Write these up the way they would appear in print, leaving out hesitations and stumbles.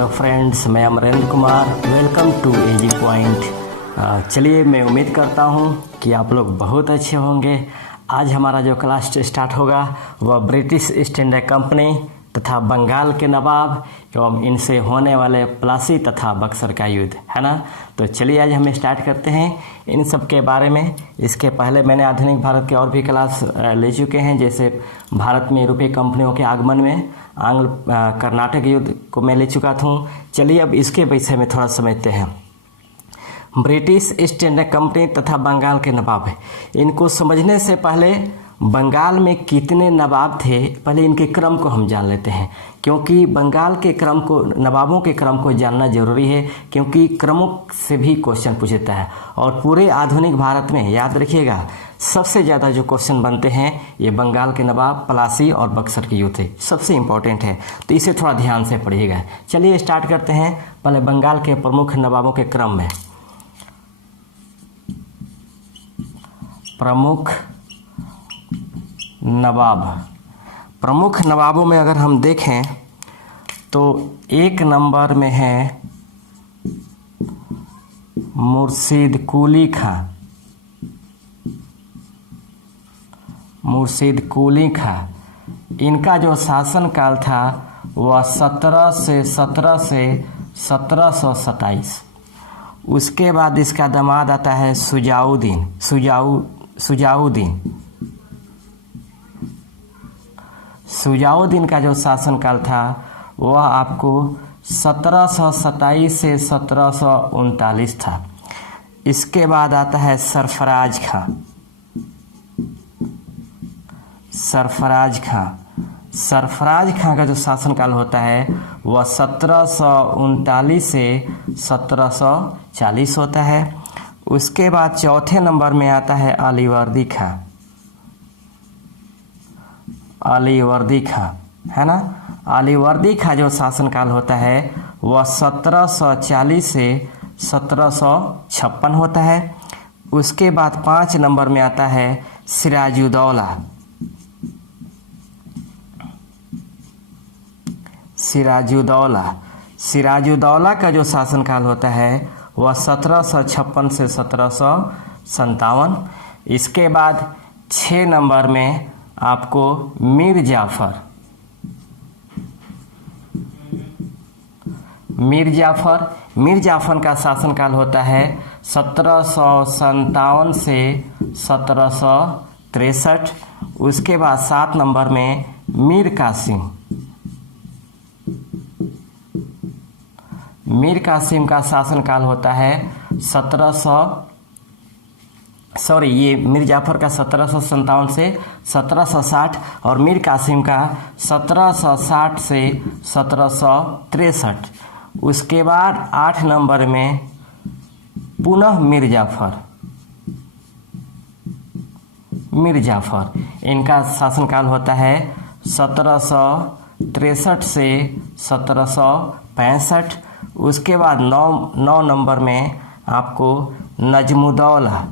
Hello friends, मैं Amrendra Kumar. Welcome to AG point. चलिए, मैं उम्मीद करता हूँ कि आप लोग बहुत अच्छे होंगे। आज हमारा जो क्लास स्टार्ट होगा वह ब्रिटिश ईस्ट इंडिया कंपनी तथा बंगाल के नवाब एवं इनसे होने वाले प्लासी तथा बक्सर का युद्ध, है ना। तो चलिए आज हम स्टार्ट करते हैं इन सब के बारे में। इसके पहले मैंने आधुनिक भारत के और भी क्लास ले चुके हैं, जैसे भारत में यूरोपीय कंपनियों के आगमन में आंग्ल कर्नाटक युद्ध को मैं ले चुका था। चलिए अब इसके विषय में थोड़ा समझते हैं। ब्रिटिश ईस्ट इंडिया कंपनी तथा बंगाल के नवाब, इनको समझने से पहले बंगाल में कितने नवाब थे, पहले इनके क्रम को हम जान लेते हैं, क्योंकि बंगाल के क्रम को, नवाबों के क्रम को जानना जरूरी है, क्योंकि क्रमों से भी क्वेश्चन पूछता है। और पूरे आधुनिक भारत में याद रखिएगा, सबसे ज़्यादा जो क्वेश्चन बनते हैं ये बंगाल के नवाब, प्लासी और बक्सर के युद्ध है, सबसे इम्पोर्टेंट है, तो इसे थोड़ा ध्यान से पढ़िएगा। चलिए स्टार्ट करते हैं पहले बंगाल के प्रमुख नवाबों के क्रम में। प्रमुख नवाबों में अगर हम देखें तो एक नंबर में है मुर्शीद कुली खां। इनका जो शासनकाल था वह 1727। उसके बाद इसका दामाद आता है सुजाउद्दीन का जो शासनकाल था वह आपको 1727 से 1739 था। इसके बाद आता है सरफराज खां का जो शासनकाल होता है वह 1739 से 1740 होता है। उसके बाद चौथे नंबर में आता है अलीवर्दी खां, है ना। अलीवर्दी खां जो शासनकाल होता है वह 1740 से 1756 होता है। उसके बाद 5 नंबर में आता है सिराजुद्दौला का जो शासनकाल होता है वह 1756 से 1757। इसके बाद 6 नंबर में आपको मीर जाफर का शासनकाल होता है 1757 से 1763। उसके बाद 7 नंबर में मीर कासिम का शासनकाल होता है मीर जाफर का 1757 से 1760 और मीर कासिम का 1760 से 1763। उसके बाद 8 नंबर में पुनः मीर जाफर, इनका शासनकाल होता है 1763 से 1765। उसके बाद 9 नंबर में आपको नजमुद्दौला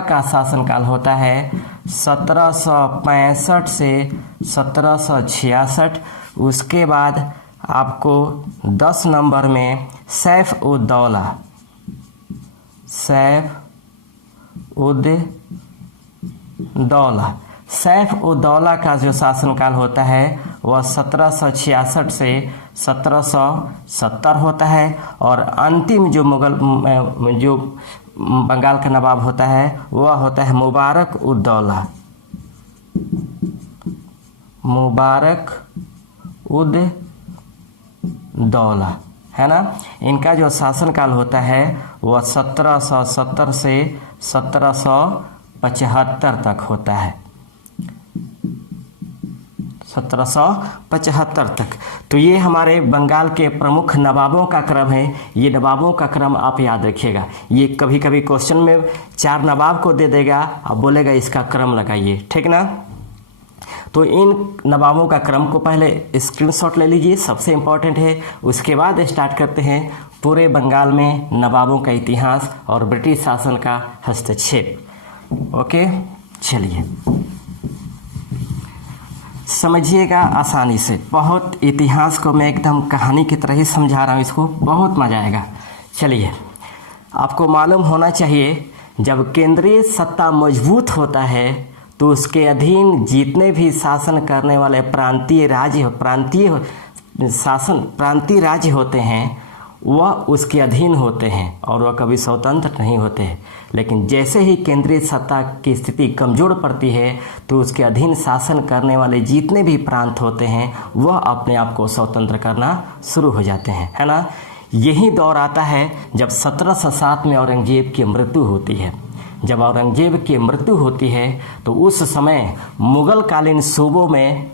का शासनकाल होता है 1765 से 1766। उसके बाद आपको 10 नंबर में सैफ-उद-दौला का जो शासनकाल होता है वह 1766 से 1770 होता है। और अंतिम जो बंगाल का नवाब होता है वह होता है मुबारक-उद-दौला, है ना। इनका जो शासनकाल होता है वह 1770 से 1775 तक होता है, 1775 तक। तो ये हमारे बंगाल के प्रमुख नवाबों का क्रम है। ये नवाबों का क्रम आप याद रखिएगा। ये कभी कभी क्वेश्चन में 4 नवाब को दे देगा, अब बोलेगा इसका क्रम लगाइए, ठीक ना। तो इन नवाबों का क्रम को पहले स्क्रीनशॉट ले लीजिए, सबसे इम्पोर्टेंट है। उसके बाद स्टार्ट करते हैं पूरे बंगाल में नवाबों का इतिहास और ब्रिटिश शासन का हस्तक्षेप। ओके, चलिए। समझिएगा आसानी से। बहुत इतिहास को मैं एकदम कहानी की तरह ही समझा रहा हूँ, इसको बहुत मजा आएगा। चलिए, आपको मालूम होना चाहिए जब केंद्रीय सत्ता मजबूत होता है तो उसके अधीन जितने भी शासन करने वाले प्रांतीय राज्य होते हैं वह उसके अधीन होते हैं और वह कभी स्वतंत्र नहीं होते हैं। लेकिन जैसे ही केंद्रीय सत्ता की स्थिति कमज़ोर पड़ती है तो उसके अधीन शासन करने वाले जितने भी प्रांत होते हैं वह अपने आप को स्वतंत्र करना शुरू हो जाते हैं, है ना। यही दौर आता है जब 1707 में औरंगजेब की मृत्यु होती है। जब औरंगजेब की मृत्यु होती है तो उस समय मुगल कालीन सूबों में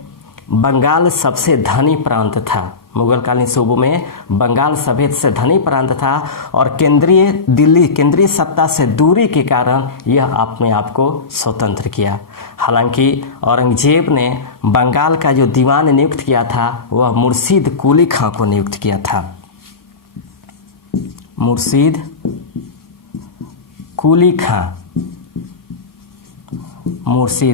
बंगाल सबसे धनी प्रांत था। मुगल कालीन सूबों में बंगाल सबसे धनी प्रांत था और केंद्रीय सत्ता से दूरी के कारण यह अपने आप को स्वतंत्र किया। हालांकि औरंगजेब ने बंगाल का जो दीवान नियुक्त किया था वह मुर्शीद कुली खां को नियुक्त किया था। मुर्शीद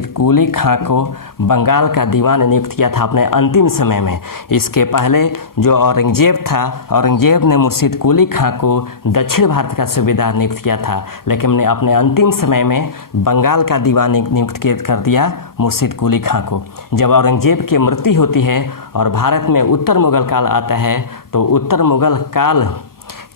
कुली खां को बंगाल का दीवान नियुक्त किया था अपने अंतिम समय में। इसके पहले जो औरंगजेब था, औरंगजेब ने मुर्शीद कुली खां को दक्षिण भारत का सूबेदार नियुक्त किया था, लेकिन ने अपने अंतिम समय में बंगाल का दीवान नियुक्त कर दिया मुर्शीद कुली खां को। जब औरंगजेब की मृत्यु होती है और भारत में उत्तर मुगल काल आता है तो उत्तर मुगल काल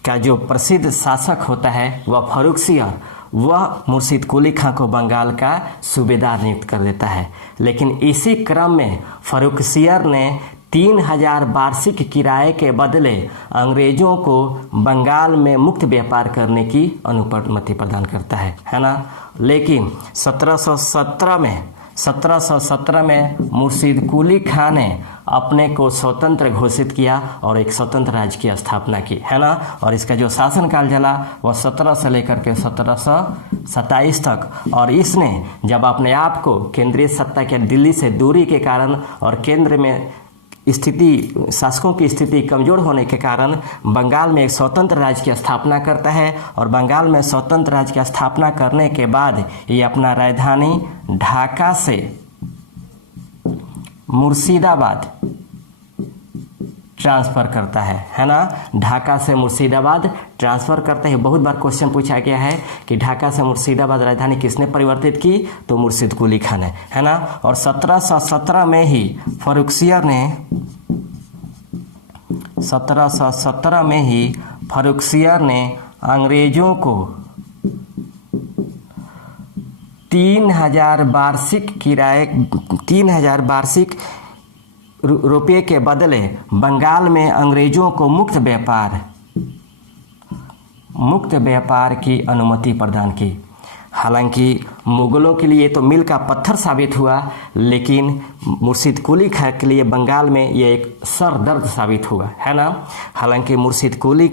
का जो प्रसिद्ध शासक होता है वह फर्रुखसियर, वह मुर्शीद कुली खां को बंगाल का सूबेदार नियुक्त कर देता है। लेकिन इसी क्रम में फर्रुखसियर ने 3000 वार्षिक किराए के बदले अंग्रेजों को बंगाल में मुक्त व्यापार करने की अनुमति प्रदान करता है ना। लेकिन 1717 में मुर्शीद कुली खां ने अपने को स्वतंत्र घोषित किया और एक स्वतंत्र राज्य की स्थापना की, है ना। और इसका जो शासनकाल चला वह 17 से लेकर के 1727 तक। और इसने जब अपने आप को केंद्रीय सत्ता के दिल्ली से दूरी के कारण और केंद्र में शासकों की स्थिति कमज़ोर होने के कारण बंगाल में एक स्वतंत्र राज्य की स्थापना करता है। और बंगाल में स्वतंत्र राज्य की स्थापना करने के बाद ये अपना राजधानी ढाका से मुर्शिदाबाद ट्रांसफ़र करता है ना। ढाका से मुर्शिदाबाद ट्रांसफ़र करते हैं। बहुत बार क्वेश्चन पूछा गया है कि ढाका से मुर्शिदाबाद राजधानी किसने परिवर्तित की, तो मुर्शीद कुली खां ने, है ना। और 1717 में ही फर्रुखसियर ने अंग्रेजों को 3000 वार्षिक रुपये के बदले बंगाल में अंग्रेजों को मुक्त व्यापार की अनुमति प्रदान की। हालांकि मुगलों के लिए तो मील का पत्थर साबित हुआ, लेकिन मुर्शीद कुली खां के लिए बंगाल में यह एक सरदर्द साबित हुआ, है ना। हालांकि मुर्शीद कुली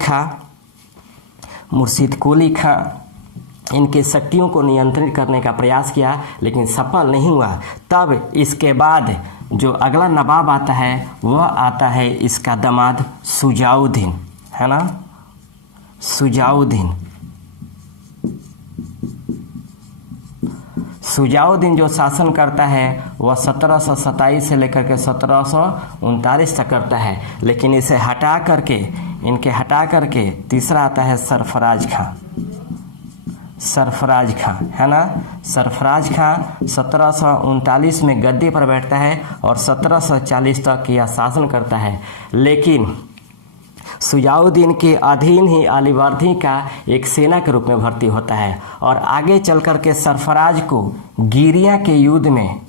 खां इनके शक्तियों को नियंत्रित करने का प्रयास किया लेकिन सफल नहीं हुआ। तब इसके बाद जो अगला नवाब आता है वह आता है इसका दामाद शुजाउद्दीन, है ना। शुजाउद्दीन जो शासन करता है वह 1727 से लेकर के 1739 तक करता है। लेकिन इनके हटा करके तीसरा आता है सरफराज खां, है ना। सरफराज खां 1739 में गद्दी पर बैठता है और 1740 तक यह शासन करता है। लेकिन शुजाउद्दीन के अधीन ही अलीवर्दी का एक सेना के रूप में भर्ती होता है और आगे चल कर के सरफराज को गिरिया के युद्ध में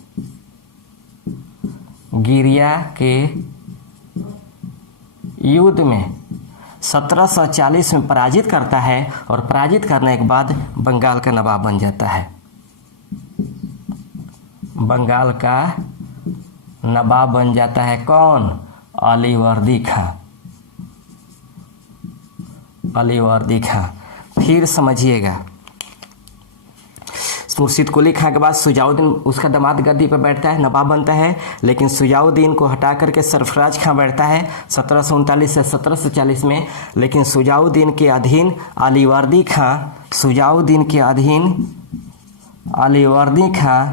1740 में पराजित करता है और पराजित करने के बाद बंगाल का नवाब बन जाता है। बंगाल का नवाब बन जाता है कौन? अलीवर्दी खां। फिर समझिएगा, मुर्शीद कुली खां के बाद शुजाउद्दीन उसका दामाद गद्दी पर बैठता है, नवाब बनता है। लेकिन शुजाउद्दीन को हटा करके सरफराज खां बैठता है 1739 से 1740 में। लेकिन शुजाउद्दीन के अधीन अलीवर्दी खां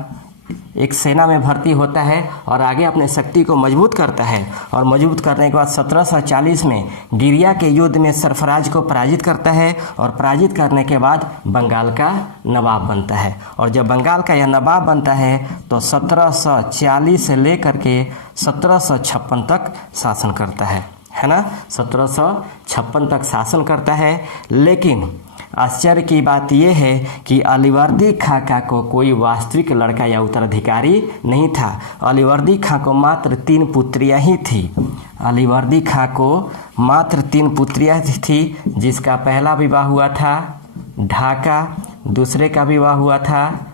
एक सेना में भर्ती होता है और आगे अपने शक्ति को मजबूत करता है, और मजबूत करने के बाद 1740 में गिरिया के युद्ध में सरफराज को पराजित करता है, और पराजित करने के बाद बंगाल का नवाब बनता है। और जब बंगाल का यह नवाब बनता है तो 1740 से लेकर के 1756 तक शासन करता है ना, 1756 तक शासन करता है। लेकिन आश्चर्य की बात यह है कि अलीवर्दी खां का को कोई वास्तविक लड़का या उत्तराधिकारी नहीं था। अलीवर्दी खां को मात्र 3 पुत्रियां ही थी। अलीवर्दी खां को मात्र 3 पुत्रियां थी, जिसका पहला विवाह हुआ था ढाका, दूसरे का विवाह हुआ था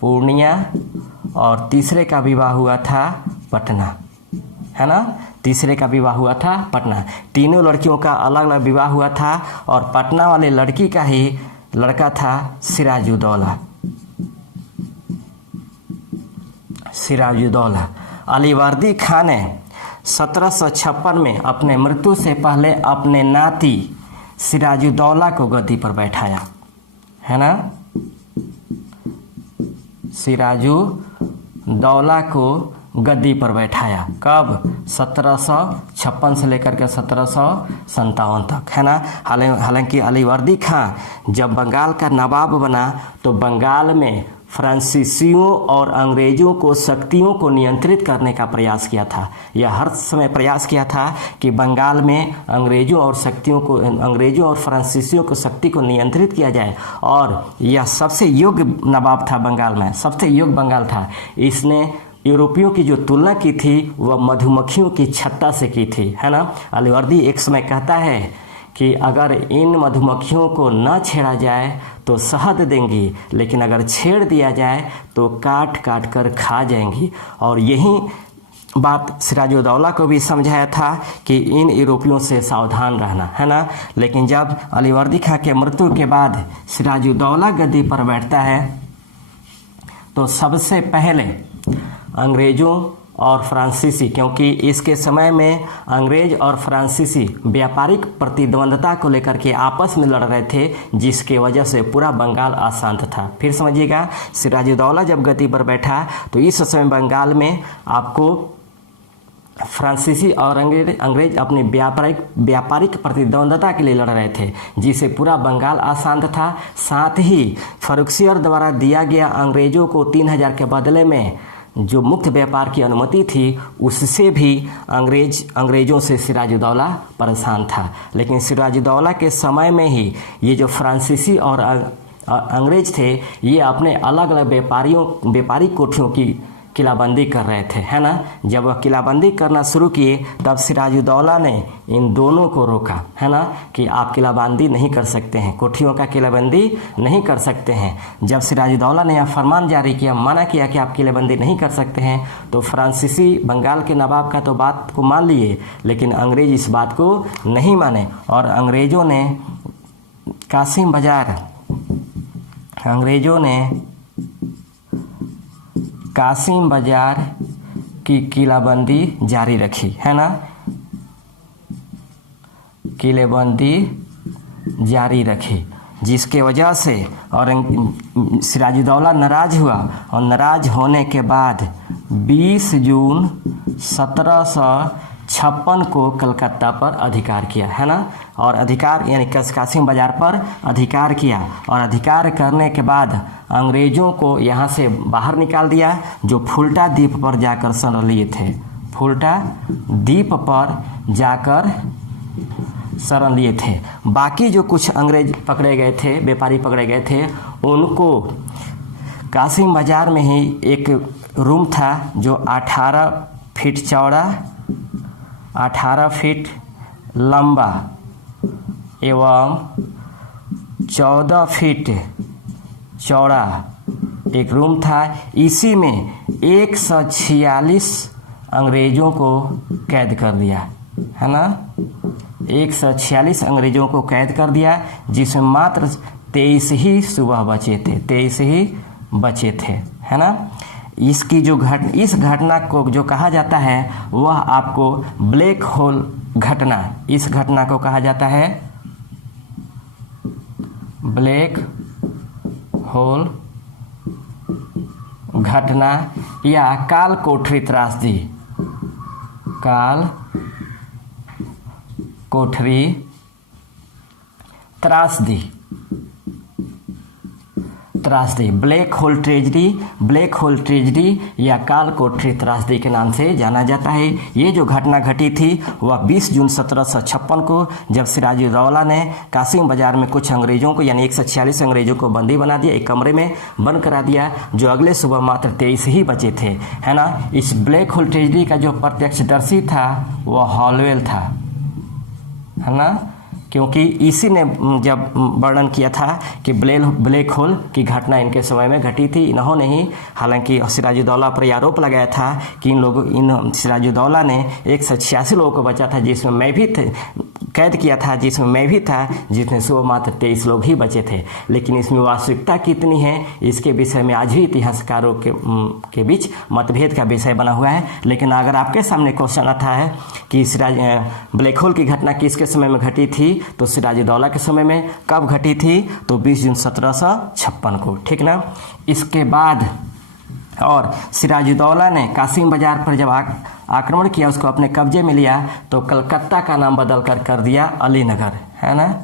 पूर्णिया, और तीसरे का विवाह हुआ था पटना, है ना, तीसरे का विवाह हुआ था पटना। तीनों लड़कियों का अलग अलग विवाह हुआ था, और पटना वाले लड़की का ही लड़का था सिराजुद्दौला। सिराजुद्दौला अलीवर्दी खां ने 1756 में अपने मृत्यु से पहले अपने नाती सिराजुद्दौला को गद्दी पर बैठाया, है ना, सिराजुद्दौला को गद्दी पर बैठाया। कब? 1756 से लेकर के 1757 तक, है ना। हालांकि अलीवर्दी खां जब बंगाल का नवाब बना तो बंगाल में फ्रांसीसियों और अंग्रेज़ों को शक्तियों को नियंत्रित करने का प्रयास किया था। यह हर समय प्रयास किया था कि बंगाल में अंग्रेज़ों और फ्रांसीसियों को शक्ति को नियंत्रित किया जाए, और यह सबसे योग्य नवाब था बंगाल में, सबसे योग्य बंगाल था। इसने यूरोपियों की जो तुलना की थी वह मधुमक्खियों की छत्ता से की थी, है ना। अलीवर्दी एक समय कहता है कि अगर इन मधुमक्खियों को न छेड़ा जाए तो शहद देंगी, लेकिन अगर छेड़ दिया जाए तो काट काट कर खा जाएंगी। और यही बात सिराजुद्दौला को भी समझाया था कि इन यूरोपियों से सावधान रहना, है ना। लेकिन जब अलीवर्दी खां के मृत्यु के बाद सिराजुद्दौला गद्दी पर बैठता है तो सबसे पहले अंग्रेज़ों और फ्रांसीसी, क्योंकि इसके समय में अंग्रेज और फ्रांसीसी व्यापारिक प्रतिद्वंदता को लेकर के आपस में लड़ रहे थे, जिसके वजह से पूरा बंगाल अशांत था। फिर समझिएगा, सिराजुद्दौला जब गद्दी पर बैठा तो इस समय बंगाल में आपको फ्रांसीसी और अंग्रेज अपनी व्यापारिक प्रतिद्वंदता के लिए लड़ रहे थे, जिससे पूरा बंगाल अशांत था। साथ ही फर्रुखसियर द्वारा दिया गया अंग्रेज़ों को 3000 के बदले में जो मुक्त व्यापार की अनुमति थी, उससे भी अंग्रेज़ों से सिराजुद्दौला परेशान था। लेकिन सिराजुद्दौला के समय में ही ये जो फ्रांसीसी और अंग्रेज थे, ये अपने अलग अलग व्यापारिक कोठियों की किलाबंदी कर रहे थे, है ना। जब वह किलाबंदी करना शुरू किए तब सिराजुद्दौला ने इन दोनों को रोका, है ना, कि आप किलाबंदी नहीं कर सकते हैं, कोठियों का किलाबंदी नहीं कर सकते हैं। जब सिराजुद्दौला ने यह फरमान जारी किया, मना किया कि आप किलाबंदी नहीं कर सकते हैं, तो फ्रांसीसी बंगाल के नवाब का तो बात को मान लिए, लेकिन अंग्रेज इस बात को नहीं माने, और अंग्रेज़ों ने कासिम बाजार की किलाबंदी जारी रखी, है ना, किलेबंदी जारी रखी, जिसके वजह से और सिराजुद्दौला नाराज हुआ, और नाराज होने के बाद 20 जून 1756 को कलकत्ता पर अधिकार किया, है ना, और अधिकार यानी कासिम बाजार पर अधिकार किया, और अधिकार करने के बाद अंग्रेज़ों को यहाँ से बाहर निकाल दिया, जो फुल्टा द्वीप पर जाकर शरण लिए थे। फुल्टा द्वीप पर जाकर शरण लिए थे। बाकी जो कुछ अंग्रेज पकड़े गए थे, व्यापारी पकड़े गए थे, उनको कासिम बाजार में ही एक रूम था जो 18 फीट चौड़ा, 18 फीट लंबा एवं 14 फीट चौड़ा एक रूम था। इसी में 146 अंग्रेज़ों को कैद कर दिया, है ना, 146 अंग्रेज़ों को कैद कर दिया, जिसमें मात्र 23 ही सुबह बचे थे, 23 ही बचे थे, है ना। इसकी जो इस घटना को जो कहा जाता है वह आपको ब्लैक होल घटना, इस घटना को कहा जाता है ब्लैक होल घटना या काल कोठरी त्रासदी, काल कोठरी त्रासदी, ब्लैक होल ट्रेजेडी या काल कोठरी त्रासदी के नाम से जाना जाता है। ये जो घटना घटी थी वह 20 जून 1756 को, जब सिराजुद्दौला ने कासिम बाजार में कुछ अंग्रेजों को यानी 146 अंग्रेजों को बंदी बना दिया, एक कमरे में बंद करा दिया, जो अगले सुबह मात्र 23 ही बचे थे, है ना। इस ब्लैक होल ट्रेजेडी का जो प्रत्यक्षदर्शी था वह हॉलवेल था, है ना, क्योंकि इसी ने जब वर्णन किया था कि ब्लैक होल की घटना इनके समय में घटी थी, इन्होंने ही, हालांकि सिराजुद्दौला पर आरोप लगाया था कि सिराजुद्दौला ने 186 लोगों को बचा था, जिसमें मैं भी कैद किया था, जिसमें मैं भी था, जिसमें सुबह मात्र 23 लोग ही बचे थे। लेकिन इसमें वास्तविकता कितनी है, इसके विषय में आज भी इतिहासकारों के बीच मतभेद का विषय बना हुआ है। लेकिन अगर आपके सामने क्वेश्चन आता है कि ब्लैक होल की घटना किसके समय में घटी थी, तो सिराजुद्दौला के समय में। कब घटी थी, तो 20 जून 1756 को, ठीक ना। इसके बाद और सिराजुद्दौला ने कासिम बाजार पर जब आक्रमण किया, उसको अपने कब्जे में लिया, तो कलकत्ता का नाम बदल कर दिया अलीनगर, है ना,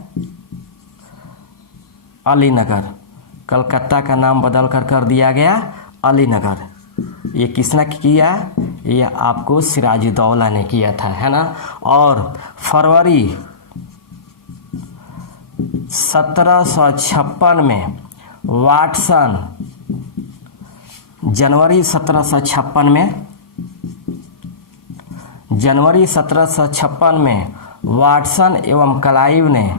अलीनगर, कलकत्ता का नाम बदल कर दिया गया अलीनगर। ये किसने किया, ये आपको सिराजुद्दौला ने किया था, है ना। और फरवरी 1756 में वाटसन, जनवरी 1756 में वाटसन एवं क्लाइव ने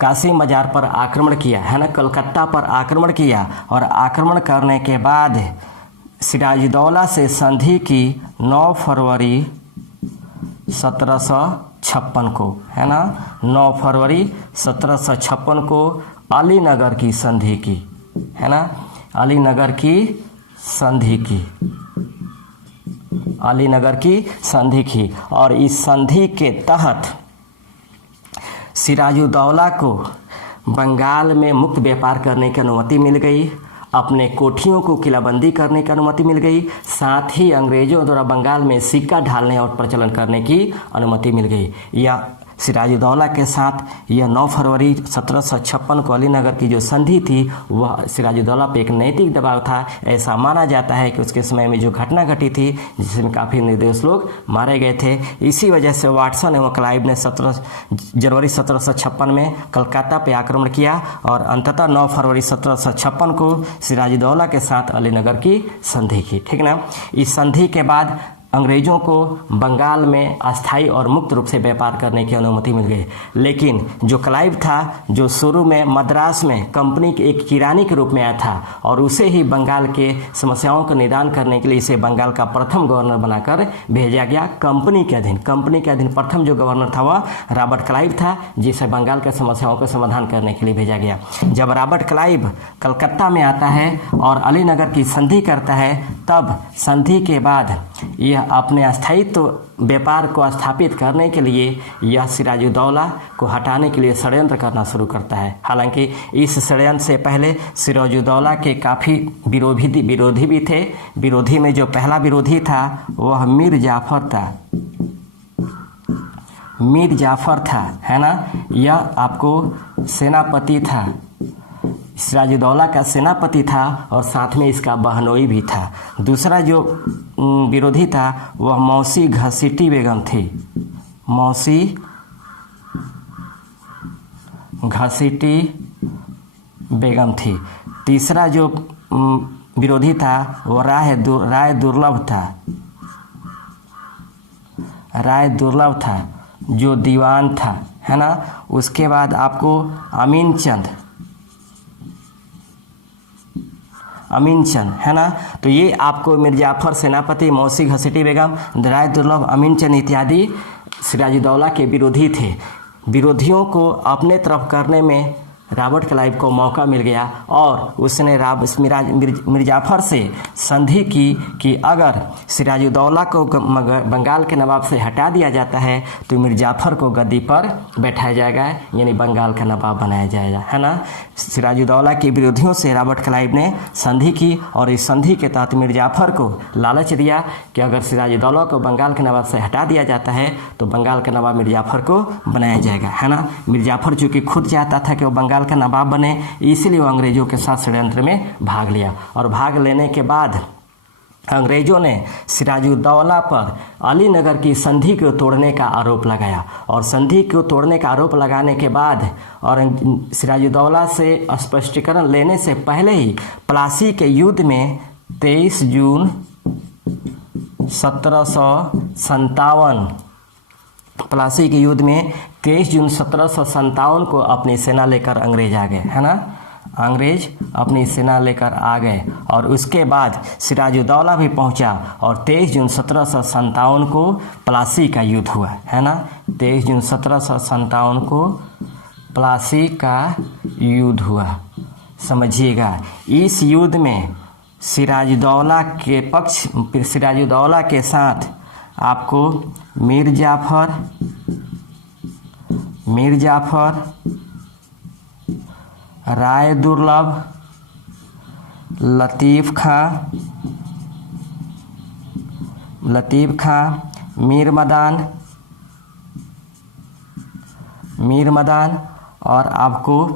कासिम बाजार पर आक्रमण किया, है ना, कलकत्ता पर आक्रमण किया। और आक्रमण करने के बाद सिराजुद्दौला से संधि की 9 फरवरी 1756 को, है ना, 9 फरवरी 1756 को अलीनगर की संधि की, है ना, अलीनगर की संधि की, अलीनगर की संधि की। और इस संधि के तहत सिराजुद्दौला को बंगाल में मुक्त व्यापार करने की अनुमति मिल गई, अपने कोठियों को किलाबंदी करने की अनुमति मिल गई, साथ ही अंग्रेजों द्वारा बंगाल में सिक्का ढालने और प्रचलन करने की अनुमति मिल गई। यह सिराजुद्दौला के साथ यह 9 फरवरी 1756 को अलीनगर की जो संधि थी वह सिराजुद्दौला पे एक नैतिक दबाव था। ऐसा माना जाता है कि उसके समय में जो घटना घटी थी जिसमें काफ़ी निर्दोष लोग मारे गए थे, इसी वजह से वाटसन एवं क्लाइव ने जनवरी 1756 में कलकत्ता पे आक्रमण किया और अंततः 9 फरवरी 1756 को सिराजुद्दौला के साथ अलीनगर की संधि की, ठीक ना। इस संधि के बाद अंग्रेजों को बंगाल में अस्थायी और मुक्त रूप से व्यापार करने की अनुमति मिल गई। लेकिन जो क्लाइव था, जो शुरू में मद्रास में कंपनी के एक किरानी के रूप में आया था और उसे ही बंगाल के समस्याओं का निदान करने के लिए इसे बंगाल का प्रथम गवर्नर बनाकर भेजा गया कंपनी के अधीन। कंपनी के अधीन प्रथम जो गवर्नर था वह रॉबर्ट क्लाइव था, जिसे बंगाल के समस्याओं का समाधान करने के लिए भेजा गया। जब रॉबर्ट क्लाइव कलकत्ता में आता है और अलीनगर की संधि करता है, तब संधि के बाद यह अपने अस्थायित्व व्यापार को स्थापित करने के लिए यह सिराजुद्दौला को हटाने के लिए षड्यंत्र करना शुरू करता है। हालांकि इस षड्यंत्र से पहले सिराजुद्दौला के काफ़ी विरोधी भी थे। विरोधी में जो पहला विरोधी था वह मीर जाफर था, है ना। यह आपको सेनापति था, सिराजुद्दौला का सेनापति था और साथ में इसका बहनोई भी था। दूसरा जो विरोधी था वह मौसी घसीटी बेगम थी, मौसी घसीटी बेगम थी। तीसरा जो विरोधी था वह राय दुर्लभ था जो दीवान था, है ना। उसके बाद आपको अमीन चंद, है ना। तो ये आपको मिर्जाफर, सेनापति, मौसी घसीटी बेगम, राय दुर्लभ, अमीन चंद इत्यादि सिराजुद्दौला के विरोधी थे। विरोधियों को अपने तरफ करने में रॉबर्ट क्लाइव को मौका मिल गया और उसने मिर्जाफर से संधि की कि अगर सिराजुद्दौला को बंगाल के नवाब से हटा दिया जाता है तो मिर्जाफर को गद्दी पर बैठाया जाएगा, यानी बंगाल का नवाब बनाया जाएगा, है ना। सिराजुद्दौला के विरोधियों से रॉबर्ट क्लाइव ने संधि की और इस संधि के तहत मीर जाफर को लालच दिया कि अगर सिराजुद्दौला को बंगाल के नवाब से हटा दिया जाता है तो बंगाल का नवाब मीर जाफर को बनाया जाएगा, है ना। मीर जाफर चूँकि खुद चाहता था कि वो बंगाल का नवाब बने, इसलिए वो अंग्रेजों के साथ षड्यंत्र में भाग लिया और भाग लेने के बाद अंग्रेजों ने सिराजुद्दौला पर अलीनगर की संधि को तोड़ने का आरोप लगाया और संधि को तोड़ने का आरोप लगाने के बाद और सिराजुद्दौला से स्पष्टीकरण लेने से पहले ही प्लासी के युद्ध में 23 जून 1757 प्लासी के युद्ध में 23 जून 1757 को अपनी सेना लेकर अंग्रेज आ गए, है ना। अंग्रेज अपनी सेना लेकर आ गए और उसके बाद सिराजुद्दौला भी पहुंचा और 23 जून 1757 को प्लासी का युद्ध हुआ, है ना। 23 जून 1757 को प्लासी का युद्ध हुआ। समझिएगा, इस युद्ध में सिराजुद्दौला के साथ आपको मीर जाफर, राय दुर्लभ, लतीफ़ खां, मीर मदान और आपको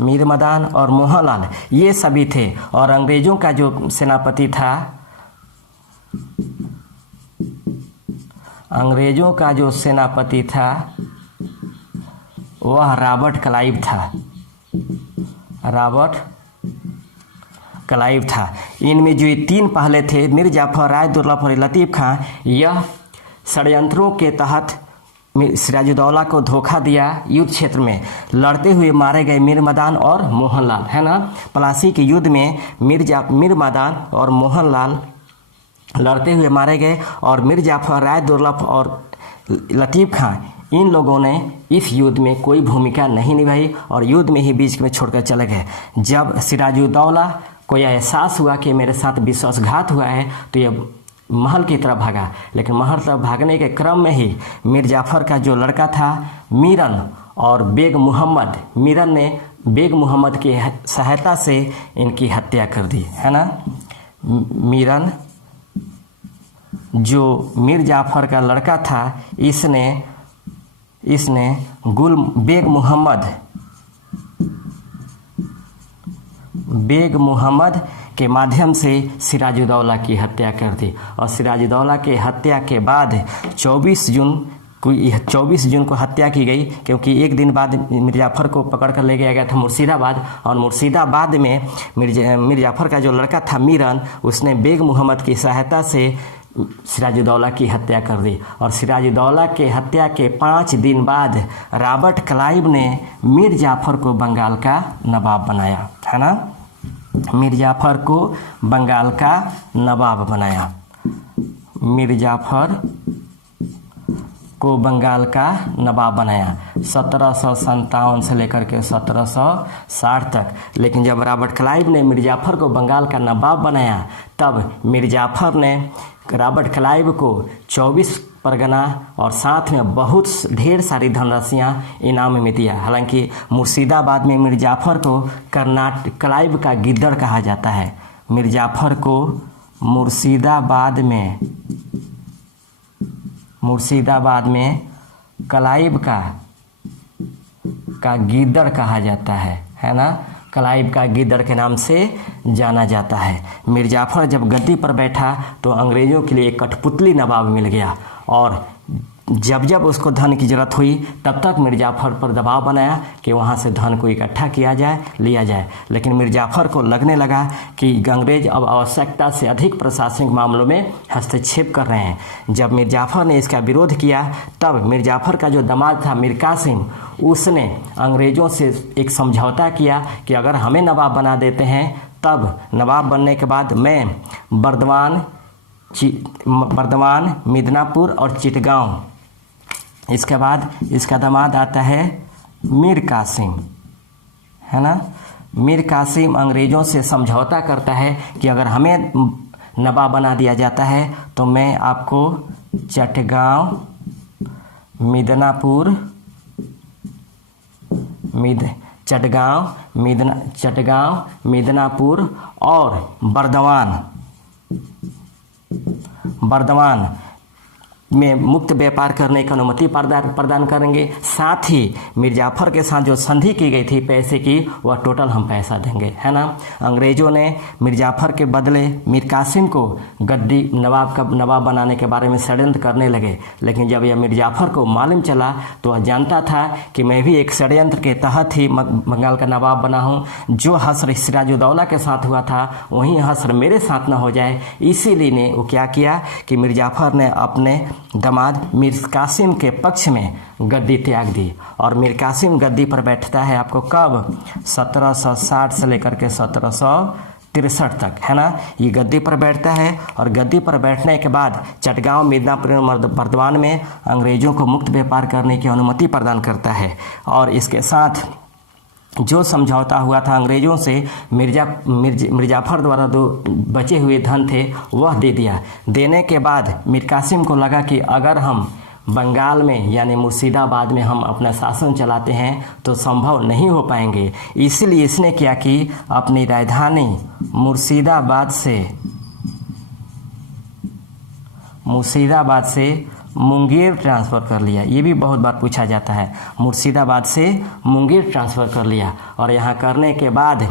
मीर मदान और मोहनलाल, ये सभी थे। और अंग्रेजों का जो सेनापति था वह रॉबर्ट क्लाइव था। इनमें जो ये तीन पहले थे, मीर जाफर, राय दुर्लभ और लतीफ़ खां, यह षड्यंत्रों के तहत सिराजुद्दौला को धोखा दिया। युद्ध क्षेत्र में लड़ते हुए मारे गए मीर मदान और मोहनलाल, है ना। प्लासी के युद्ध में मीर मदान और मोहनलाल लड़ते हुए मारे गए और मीर जाफर, राय दुर्लभ और लतीफ़ खां, इन लोगों ने इस युद्ध में कोई भूमिका नहीं निभाई और युद्ध में ही बीच में छोड़कर चले गए। जब सिराजुद्दौला को यह एहसास हुआ कि मेरे साथ विश्वासघात हुआ है तो यह महल की तरफ भागा, लेकिन महल तरफ भागने के क्रम में ही मीर जाफर का जो लड़का था मीरन और बेग मुहम्मद, मीरन ने बेग मुहम्मद की सहायता से इनकी हत्या कर दी, है ना। मीरन जो मीर जाफर का लड़का था, इसने बेग मुहम्मद के माध्यम से सिराजुद्दौला की हत्या कर दी और सिराजुद्दौला के हत्या के बाद 24 जून को हत्या की गई, क्योंकि एक दिन बाद मीर जाफर को पकड़ कर ले गया था मुर्शिदाबाद और मुर्शिदाबाद में मीर जाफर का जो लड़का था मीरन, उसने बेग मुहम्मद की सहायता से सिराजुद्दौला की हत्या कर दी और सिराजुद्दौला के हत्या के 5 दिन बाद रॉबर्ट क्लाइव ने मीर जाफर को बंगाल का नवाब बनाया, है ना। मीर जाफर को बंगाल का नवाब बनाया। मीर जाफर को बंगाल का नवाब बनाया 1757 से लेकर के 1760 तक। लेकिन जब रॉबर्ट क्लाइव ने मीर जाफर को बंगाल का नवाब बनाया, तब मीर जाफर ने रॉबर्ट क्लाइव को 24 परगना और साथ में बहुत ढेर सारी धनराशियाँ इनाम में दिया। हालांकि मुर्शिदाबाद में मीर जाफर को क्लाइव का गिद्दड़ कहा जाता है। मीर जाफर को मुर्शिदाबाद में क्लाइव का गिद्दड़ कहा जाता है ना। क्लाइव का गिद्दड़ के नाम से जाना जाता है। मीर जाफर जब गद्दी पर बैठा तो अंग्रेज़ों के लिए एक कठपुतली नवाब मिल गया और जब उसको धन की ज़रूरत हुई तब तक मीर जाफर पर दबाव बनाया कि वहाँ से धन को इकट्ठा लिया जाए। लेकिन मीर जाफर को लगने लगा कि अंग्रेज अब आवश्यकता से अधिक प्रशासनिक मामलों में हस्तक्षेप कर रहे हैं। जब मीर जाफर ने इसका विरोध किया, तब मीर जाफर का जो दामाद था मीर कासिम, उसने अंग्रेज़ों से एक समझौता किया कि अगर हमें नवाब बना देते हैं, तब नवाब बनने के बाद मैं बर्दवान, मिदनापुर और चिटगांव, इसके बाद इसका दामाद आता है मीर कासिम, है ना। मीर कासिम अंग्रेज़ों से समझौता करता है कि अगर हमें नवाब बना दिया जाता है तो मैं आपको चिटगांव, मिदनापुर चटगांव, मिदनापुर और बर्दवान में मुक्त व्यापार करने की अनुमति प्रदान करेंगे। साथ ही मिर्जाफर के साथ जो संधि की गई थी पैसे की, वह टोटल हम पैसा देंगे, है ना। अंग्रेजों ने मिर्जाफर के बदले मीर कासिम को गद्दी नवाब बनाने के बारे में षड्यंत्र करने लगे। लेकिन जब यह मिर्जाफर को मालूम चला तो वह जानता था कि मैं भी एक षड्यंत्र के तहत ही बंगाल का नवाब बना हूँ। जो हश्र सिराजुद्दौला के साथ हुआ था वहीं हश्र मेरे साथ न हो जाए, इसीलिए ने वो क्या किया कि मिर्जाफर ने अपने दामाद मीर कासिम के पक्ष में गद्दी त्याग दी। और मीर कासिम गद्दी पर बैठता है आपको कब? 1760 से लेकर के 1763 तक, है ना। ये गद्दी पर बैठता है और गद्दी पर बैठने के बाद चटगांव, मिदनापुर, बर्दवान में अंग्रेजों को मुक्त व्यापार करने की अनुमति प्रदान करता है। और इसके साथ जो समझौता हुआ था अंग्रेजों से, मिर्जाफर द्वारा जो बचे हुए धन थे वह दे दिया। देने के बाद मीर कासिम को लगा कि अगर हम बंगाल में यानी मुर्शिदाबाद में हम अपना शासन चलाते हैं तो संभव नहीं हो पाएंगे। इसलिए इसने क्या कि अपनी राजधानी मुर्शिदाबाद से मुंगेर ट्रांसफ़र कर लिया। ये भी बहुत बार पूछा जाता है, मुर्शिदाबाद से मुंगेर ट्रांसफ़र कर लिया। और यहाँ करने के बाद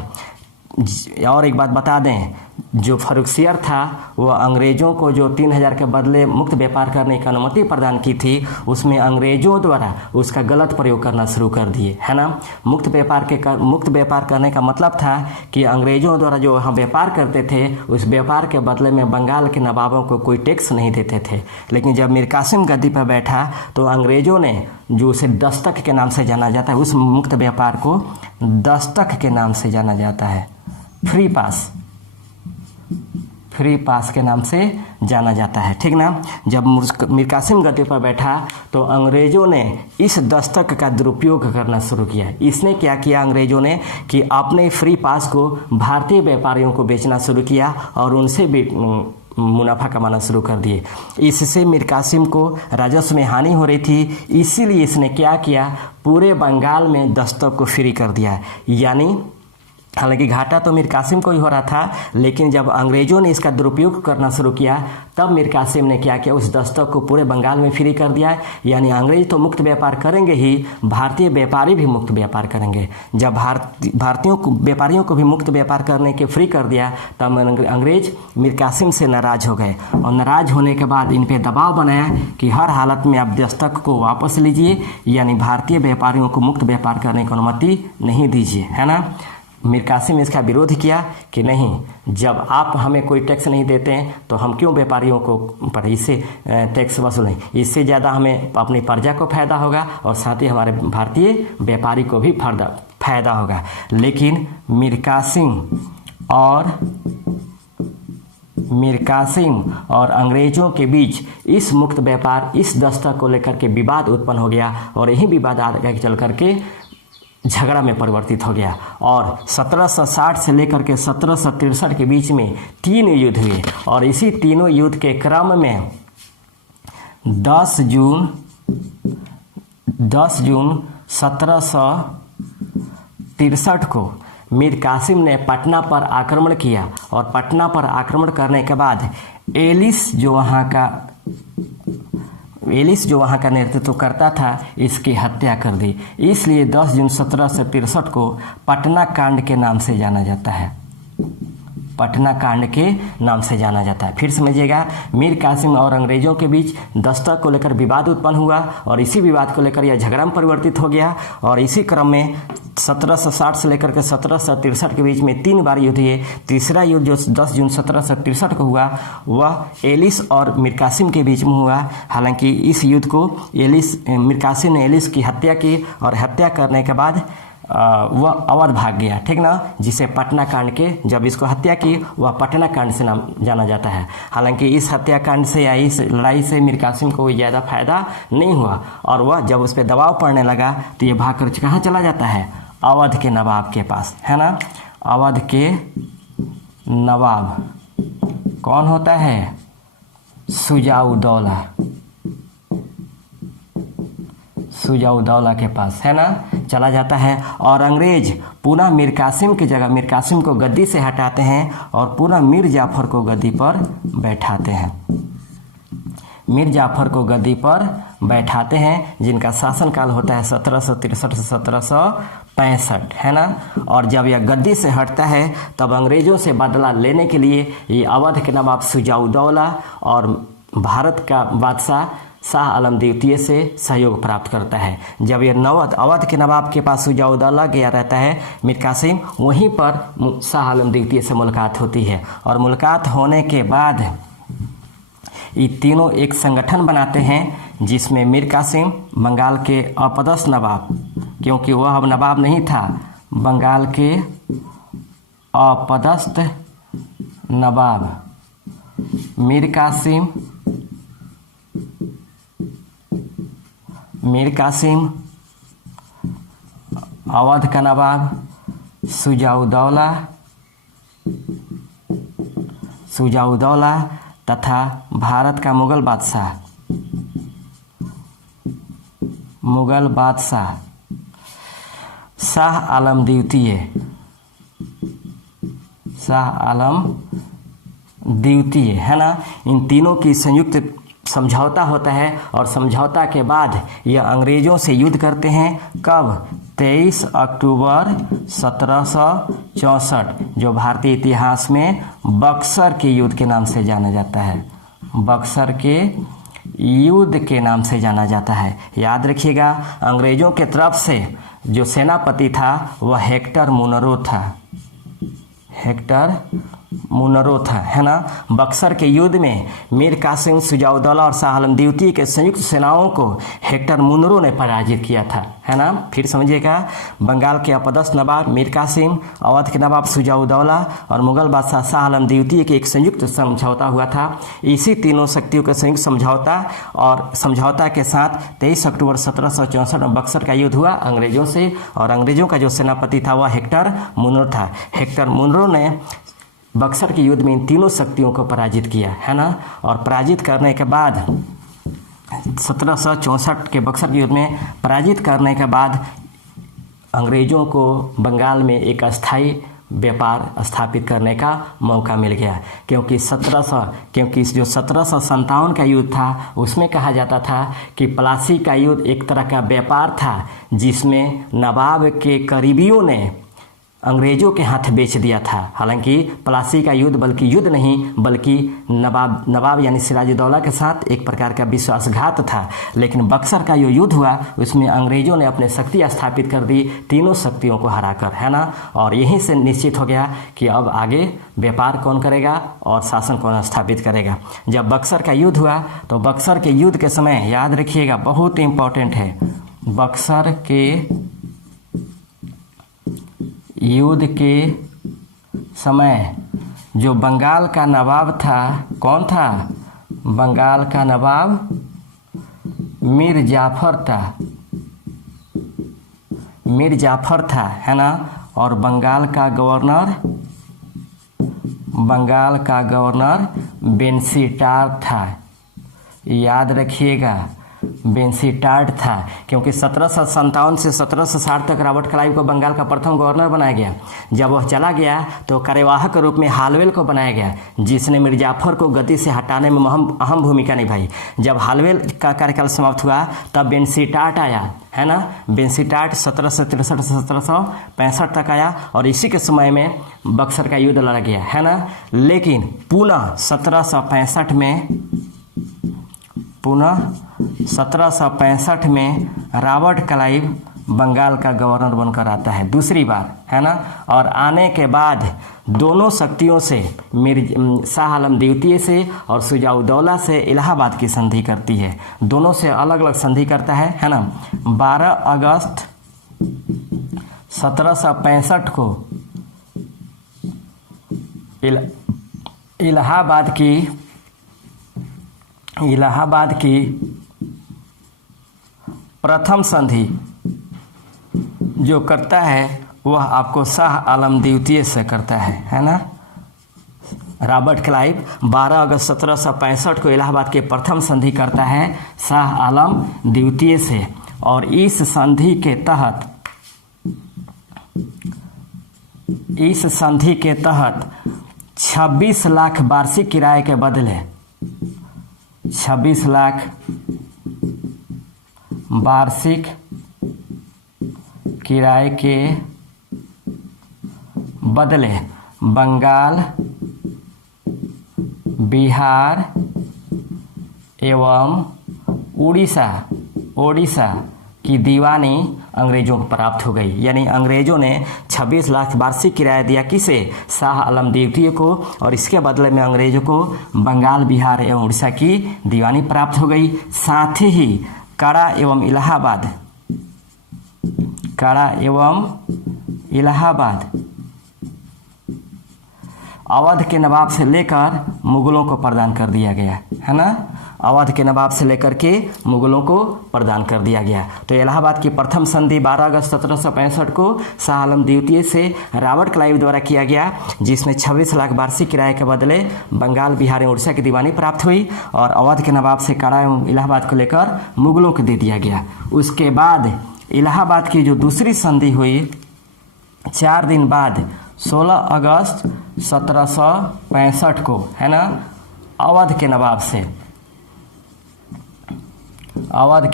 और एक बात बता दें, जो फर्रुखसियर था वह अंग्रेज़ों को जो 3000 के बदले मुक्त व्यापार करने की अनुमति प्रदान की थी, उसमें अंग्रेज़ों द्वारा उसका गलत प्रयोग करना शुरू कर दिए, है ना। मुक्त व्यापार करने का मतलब था कि अंग्रेज़ों द्वारा जो वहाँ व्यापार करते थे उस व्यापार के बदले में बंगाल के नवाबों को कोई टैक्स नहीं देते थे। लेकिन जब मीर कासिम गद्दी पर बैठा तो अंग्रेज़ों ने, जो उसे दस्तक के नाम से जाना जाता है, उस मुक्त व्यापार को दस्तक के नाम से जाना जाता है, फ्री पास के नाम से जाना जाता है, ठीक ना। जब मीर कासिम गद्दी पर बैठा तो अंग्रेज़ों ने इस दस्तक का दुरुपयोग करना शुरू किया। इसने क्या किया अंग्रेज़ों ने कि अपने फ्री पास को भारतीय व्यापारियों को बेचना शुरू किया और उनसे भी मुनाफा कमाना शुरू कर दिए। इससे मीर कासिम को राजस्व में हानि हो रही थी, इसीलिए इसने क्या किया, पूरे बंगाल में दस्तक को फ्री कर दिया। यानी हालांकि घाटा तो मीर कासिम को ही हो रहा था, लेकिन जब अंग्रेज़ों ने इसका दुरुपयोग करना शुरू किया तब मीर कासिम ने क्या किया, उस दस्तक को पूरे बंगाल में फ्री कर दिया। यानी अंग्रेज तो मुक्त व्यापार करेंगे ही, भारतीय व्यापारी भी मुक्त व्यापार करेंगे। जब व्यापारियों को भी मुक्त व्यापार करने के फ्री कर दिया तब अंग्रेज मीर कासिम से नाराज़ हो गए और नाराज़ होने के बाद इन पर दबाव बनाया कि हर हालत में आप दस्तक को वापस लीजिए, यानी भारतीय व्यापारियों को मुक्त व्यापार करने की अनुमति नहीं दीजिए, है ना। मीर कासिम ने इसका विरोध किया कि नहीं, जब आप हमें कोई टैक्स नहीं देते हैं तो हम क्यों व्यापारियों को पर इससे टैक्स वसूलें। इससे ज़्यादा हमें अपनी प्रजा को फ़ायदा होगा और साथ ही हमारे भारतीय व्यापारी को भी फ़ायदा होगा। लेकिन मीर कासिम और अंग्रेज़ों के बीच इस मुक्त व्यापार, इस दस्तक को लेकर के विवाद उत्पन्न हो गया और यही विवाद आगे चल करके झगड़ा में परिवर्तित हो गया। और 1760 से लेकर के 1763 के बीच में 3 युद्ध हुए और इसी तीनों युद्ध के क्रम में 10 जून 1763 को मीर कासिम ने पटना पर आक्रमण किया और पटना पर आक्रमण करने के बाद एलिस जो वहाँ का नेतृत्व करता था, इसकी हत्या कर दी। इसलिए 10 जून 1763 को पटना कांड के नाम से जाना जाता है, पटना कांड के नाम से जाना जाता है। फिर समझिएगा, मीर कासिम और अंग्रेज़ों के बीच दस्तक को लेकर विवाद उत्पन्न हुआ और इसी विवाद को लेकर यह झगड़ा में परिवर्तित हो गया। और इसी क्रम में 1760 से लेकर के 1763 के बीच में 3 बार युद्ध हुए। तीसरा युद्ध जो 10 जून 1763 को हुआ वह एलिस और मीर कासिम के बीच में हुआ। हालांकि इस युद्ध को मीर कासिम ने एलिस की हत्या की और हत्या करने के बाद वह अवध भाग गया, ठीक ना, जिसे पटना कांड के, जब इसको हत्या की वह पटना कांड से नाम जाना जाता है। हालांकि इस हत्याकांड से या इस लड़ाई से मीर कासिम को कोई ज़्यादा फायदा नहीं हुआ और वह जब उस पर दबाव पड़ने लगा तो ये भाग कर कहाँ चला जाता है, अवध के नवाब के पास, है ना। अवध के नवाब कौन होता है, शुजाउद्दौला के पास, है ना। चला जाता है और अंग्रेज पुनः मीर कासिम की जगह मीर कासिम को गद्दी से हटाते हैं और पुनः मीर जाफर को गद्दी पर बैठाते हैं। मीर जाफर को गद्दी पर बैठाते हैं, जिनका शासनकाल होता है 1763 से 1765, है ना। और जब यह गद्दी से हटता है तब अंग्रेज़ों से बदला लेने के लिए ये अवध के नवाब शुजाउद्दौला और भारत का बादशाह शाह आलम द्वितीय से सहयोग प्राप्त करता है। जब यह अवध के नवाब के पास शुजाउद्दौला गया रहता है मीर कासिम, वहीं पर शाह आलम द्वितीय से मुलाकात होती है और मुलाकात होने के बाद ये तीनों एक संगठन बनाते हैं जिसमें मीर कासिम बंगाल के अपदस्थ नवाब, क्योंकि वह अब नवाब नहीं था, बंगाल के अपदस्थ नवाब मीर कासिम, अवध का नवाब शुजाउद्दौला तथा भारत का मुगल बादशाह शाह आलम द्वितीय, है ना। इन तीनों की संयुक्त समझौता होता है और समझौता के बाद यह अंग्रेज़ों से युद्ध करते हैं। कब? 23 अक्टूबर 1764, जो भारतीय इतिहास में बक्सर के युद्ध के नाम से जाना जाता है। बक्सर के युद्ध के नाम से जाना जाता है। याद रखिएगा, अंग्रेज़ों के तरफ से जो सेनापति था वह हेक्टर मुनरो था, है ना। बक्सर के युद्ध में मीर कासिम, शुजाउद्दौला और शाह आलम द्वितीय के संयुक्त सेनाओं को हेक्टर मुनरो ने पराजित किया था, है ना। फिर समझिएगा, बंगाल के अपदस्थ नवाब मीर कासिम, अवध के नवाब शुजाउद्दौला और मुगल बादशाह शाह आलम द्वितीय के एक संयुक्त समझौता हुआ था। इसी तीनों शक्तियों का संयुक्त समझौता और समझौता के साथ 23 अक्टूबर 1764 में बक्सर का युद्ध हुआ अंग्रेज़ों से, और अंग्रेज़ों का जो सेनापति था वह हेक्टर मुनरो था। हेक्टर मुनरो ने बक्सर के युद्ध में इन तीनों शक्तियों को पराजित किया, है ना। और पराजित करने के बाद 1764 के बक्सर के युद्ध में पराजित करने के बाद अंग्रेज़ों को बंगाल में एक अस्थायी व्यापार स्थापित करने का मौका मिल गया, क्योंकि जो 1757 का युद्ध था उसमें कहा जाता था कि प्लासी का युद्ध एक तरह का व्यापार था जिसमें नवाब के करीबियों ने अंग्रेज़ों के हाथ बेच दिया था। हालांकि प्लासी का युद्ध बल्कि युद्ध नहीं बल्कि नवाब यानी सिराजुद्दौला के साथ एक प्रकार का विश्वासघात था। लेकिन बक्सर का जो युद्ध हुआ उसमें अंग्रेज़ों ने अपने शक्ति स्थापित कर दी तीनों शक्तियों को हराकर, है ना। और यहीं से निश्चित हो गया कि अब आगे व्यापार कौन करेगा और शासन कौन स्थापित करेगा। जब बक्सर का युद्ध हुआ तो बक्सर के युद्ध के समय, याद रखिएगा बहुत इम्पोर्टेंट है, बक्सर के युद्ध के समय जो बंगाल का नवाब था, कौन था? बंगाल का नवाब मीर जाफर था, है ना। और बंगाल का गवर्नर बेंसीटार था। याद रखिएगा, बेंसीटार्ड था, क्योंकि 1757 से 1760 तक रॉबर्ट क्लाइव को बंगाल का प्रथम गवर्नर बनाया गया। जब वह चला गया तो कार्यवाहक के रूप में हालवेल को बनाया गया, जिसने मीर जाफर को गद्दी से हटाने में अहम भूमिका निभाई। जब हालवेल का कार्यकाल समाप्त हुआ तब बेंसीटार्ड आया, है ना। बेंसीटार्ड 1763 से 1765 तक आया और इसी के समय में बक्सर का युद्ध लड़ा गया, है ना। लेकिन पुनः 1765 में रॉबर्ट क्लाइव बंगाल का गवर्नर बनकर आता है दूसरी बार, है ना। और आने के बाद दोनों शक्तियों से शाह आलम द्वितीय से और शुजाउद्दौला से इलाहाबाद की संधि करती है। दोनों से अलग अलग संधि करता है ना। 12 अगस्त 1765 को इलाहाबाद की प्रथम संधि जो करता है वह आपको शाह आलम द्वितीय से करता है ना। रॉबर्ट क्लाइव 12 अगस्त 1765 को इलाहाबाद के प्रथम संधि करता है शाह आलम द्वितीय से, और इस संधि के तहत इस संधि के तहत 26 लाख वार्षिक किराए के बदले 26 लाख वार्षिक किराए के बदले बंगाल, बिहार एवं उड़ीसा की दीवानी अंग्रेजों को प्राप्त हो गई। यानी अंग्रेजों ने 26 लाख वार्षिक किराया दिया किसे? शाह आलम द्वितीय को, और इसके बदले में अंग्रेजों को बंगाल, बिहार एवं उड़ीसा की दीवानी प्राप्त हो गई। साथ ही कड़ा एवं इलाहाबाद अवध के नवाब से लेकर मुगलों को प्रदान कर दिया गया, है ना। अवध के नवाब से लेकर के मुगलों को प्रदान कर दिया गया। तो इलाहाबाद की प्रथम संधि 12 अगस्त 1765 को शाह आलम द्वितीय से रॉबर्ट क्लाइव द्वारा किया गया, जिसमें 26 लाख वार्षिक किराए के बदले बंगाल, बिहार एवं उड़ीसा की दीवानी प्राप्त हुई, और अवध के नवाब से कड़ा एवं इलाहाबाद को लेकर मुगलों को दे दिया गया। उसके बाद इलाहाबाद की जो दूसरी संधि हुई 4 दिन बाद 16 अगस्त 1765 को, है ना, अवध के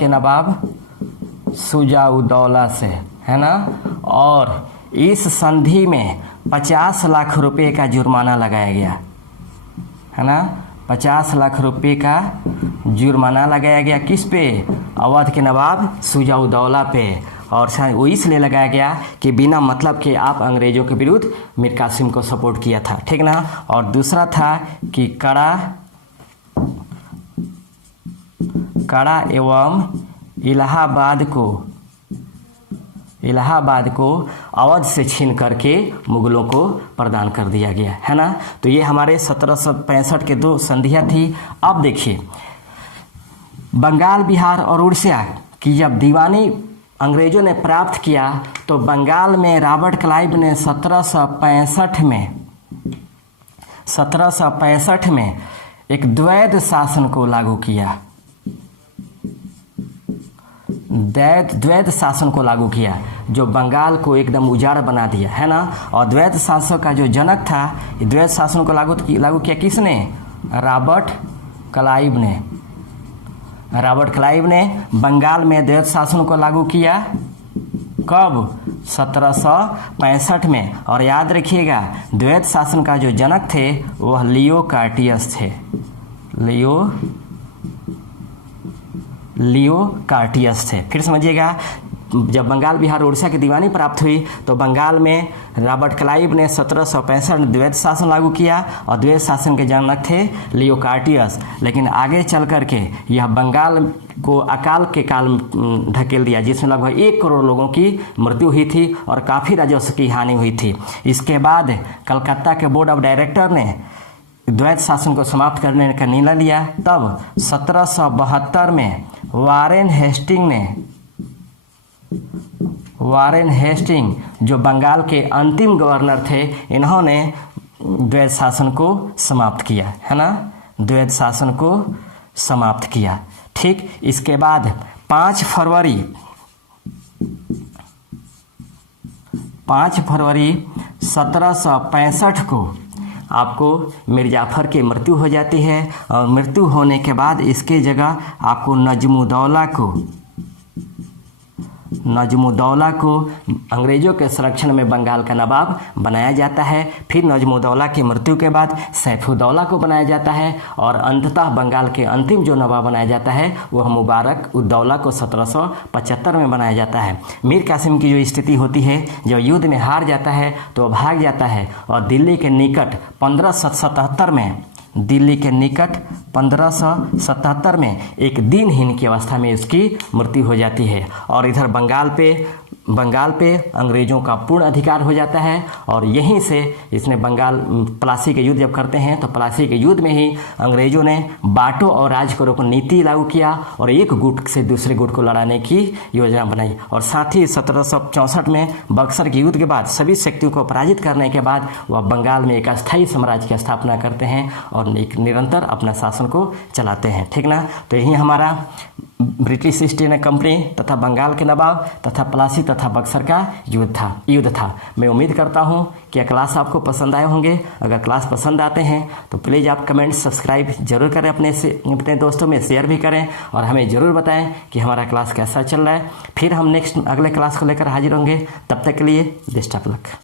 नवाब सुजाउद्दौला से, है ना। और इस संधि में 50 लाख रुपए का जुर्माना लगाया गया, है ना। 50 लाख रुपए का जुर्माना लगाया गया किस पे? अवध के नवाब सुजाउद्दौला पे। और वो इसलिए लगाया गया कि बिना मतलब के आप अंग्रेजों के विरुद्ध मीर कासिम को सपोर्ट किया था, ठीक ना। और दूसरा था कि कड़ा एवं इलाहाबाद को अवध से छीन करके मुगलों को प्रदान कर दिया गया, है ना। तो ये हमारे 1765 के 2 संधियाँ थी। अब देखिए, बंगाल, बिहार और उड़ीसा की जब दीवानी अंग्रेजों ने प्राप्त किया तो बंगाल में रॉबर्ट क्लाइव ने 1765 में एक द्वैध शासन को लागू किया। द्वैध शासन को लागू किया जो बंगाल को एकदम उजाड़ बना दिया, है ना। और द्वैध शासन का जो जनक था, द्वैध शासन को लागू किया किसने? रॉबर्ट क्लाइव ने बंगाल में द्वैध शासन को लागू किया। कब? 1765 में। और याद रखिएगा, द्वैध शासन का जो जनक थे वह लियो कार्टियस थे। फिर समझिएगा, जब बंगाल, बिहार, उड़ीसा की दीवानी प्राप्त हुई तो बंगाल में रॉबर्ट क्लाइव ने 1765 में द्वैध शासन लागू किया, और द्वैध शासन के जनक थे लियो कार्टियस। लेकिन आगे चल करके यह बंगाल को अकाल के काल में धकेल दिया, जिसमें लगभग 1 करोड़ लोगों की मृत्यु हुई थी और काफ़ी राजस्व की हानि हुई थी। इसके बाद कलकत्ता के बोर्ड ऑफ डायरेक्टर ने द्वैध शासन को समाप्त करने का निर्णय लिया। तब 1772 में वारेन हेस्टिंग जो बंगाल के अंतिम गवर्नर थे, इन्होंने द्वैध शासन को समाप्त किया, है ना। द्वैध शासन को समाप्त किया, ठीक। इसके बाद 5 फरवरी 1765 को आपको मीर जाफर की मृत्यु हो जाती है, और मृत्यु होने के बाद इसके जगह आपको नजमुद्दौला को अंग्रेजों के संरक्षण में बंगाल का नवाब बनाया जाता है। फिर नजमुद्दौला की मृत्यु के बाद सैफुद्दौला को बनाया जाता है, और अंततः बंगाल के अंतिम जो नवाब बनाया जाता है वह मुबारक उद्दौला को 1775 में बनाया जाता है। मीर कासिम की जो स्थिति होती है, जब युद्ध में हार जाता है तो भाग जाता है, और दिल्ली के निकट 1577 में एक दिनहीन की अवस्था में उसकी मृत्यु हो जाती है। और इधर बंगाल पे अंग्रेज़ों का पूर्ण अधिकार हो जाता है, और यहीं से इसने प्लासी के युद्ध जब करते हैं तो प्लासी के युद्ध में ही अंग्रेज़ों ने बांटो और राज करो को नीति लागू किया, और एक गुट से दूसरे गुट को लड़ाने की योजना बनाई। और साथ ही 1764 में बक्सर के युद्ध के बाद सभी शक्तियों को पराजित करने के बाद वह बंगाल में एक अस्थायी साम्राज्य की स्थापना करते हैं और एक निरंतर अपना शासन को चलाते हैं, ठीक ना। तो यही हमारा ब्रिटिश ईस्ट इंडिया कंपनी तथा बंगाल के नवाब तथा प्लासी तथा बक्सर का युद्ध था। मैं उम्मीद करता हूं कि यह क्लास आपको पसंद आए होंगे। अगर क्लास पसंद आते हैं तो प्लीज़ आप कमेंट सब्सक्राइब जरूर करें, अपने दोस्तों में शेयर भी करें और हमें ज़रूर बताएं कि हमारा क्लास कैसा चल रहा है। फिर हम नेक्स्ट अगले क्लास को लेकर हाजिर होंगे। तब तक के लिए बेस्ट ऑफ लक।